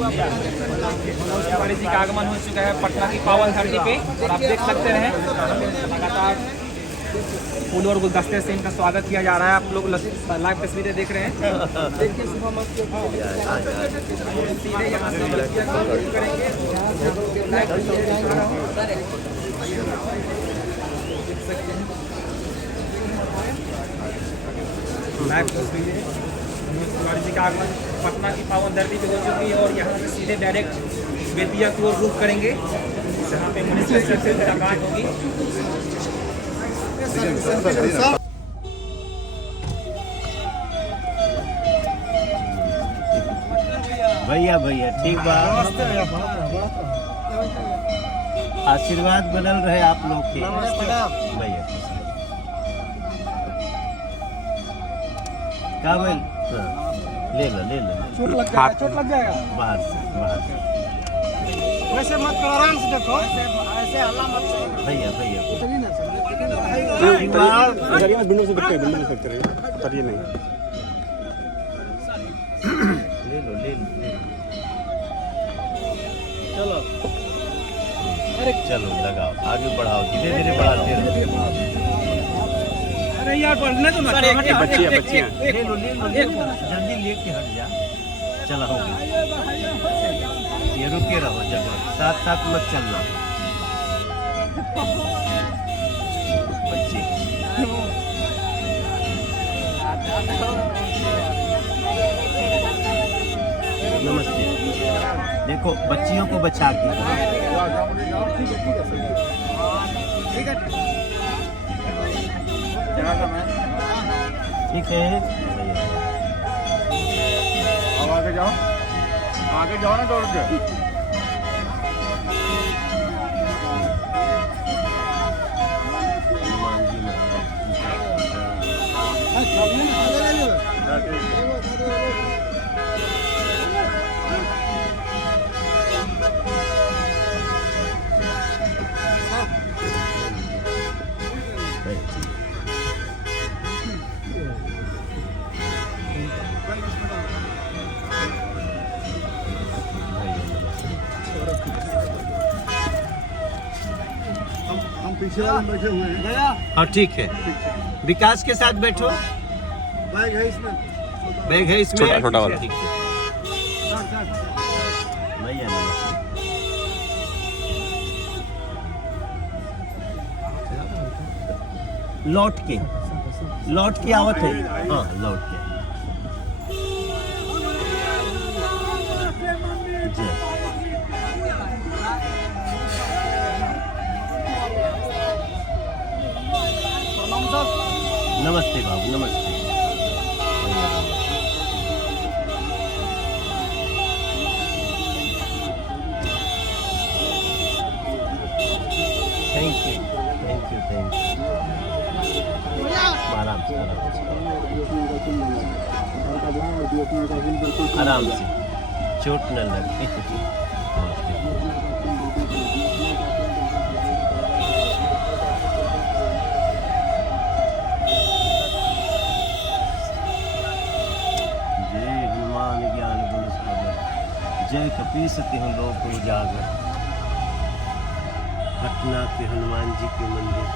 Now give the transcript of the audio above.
तिवारी जी का आगमन हो चुका है पटना की पावन धरती पे और आप देख सकते हैं लगातार फूल और गुलदस्ते से इनका स्वागत किया जा रहा है। आप लोग लाइव तस्वीरें देख रहे हैं। देखिए सुबह तिवारी जी का आगमन पटना की पावन धरती पे हो चुकी है और यहाँ से सीधे डायरेक्ट बेतिया की ओर रुख करेंगे जहाँ पे मिनिस्टर से मुलाकात होगी। भैया भैया ठीक बात, आशीर्वाद बनल रहे आप लोग के भैया। क्या बोल ले लो चोट लग जाएगा बाहर से वैसे मत करो, आराम से देखो, ऐसे हल्ला मत करो भैया भैया बिल्डिंग से दिखते हैं, बिल्डिंग से दिखते रहे, उतरिए नहीं। ले लो चलो लगाओ, आगे बढ़ाओ, धीरे धीरे बढ़ाते रहो। अरे यार बढ़ने तो ना बच्चियाँ ले लो जल्दी लेके हट जा। चला हो गया, ये रुके रहो जगह, साथ साथ मत चलना बच्चे। नमस्ते। देखो बच्चियों को बचा के ठीक है। अब आगे जाओ ना दौड़ के। हम पीछे वाले बैठे हुए हैं। हाँ ठीक है, विकास के साथ बैठो। बैग है इसमें, बैग है इसमें, छोटा वाला। ठीक है। भैया लौट के आवत है। हाँ लौट के जी। नमस्ते बाबू, नमस्ते। थैंक यू आराम से चोट न लगे। जय हनुमान ज्ञान गुण सागर, जय कपीसति हम लोग को उजागर। पटना के हनुमान जी के मंदिर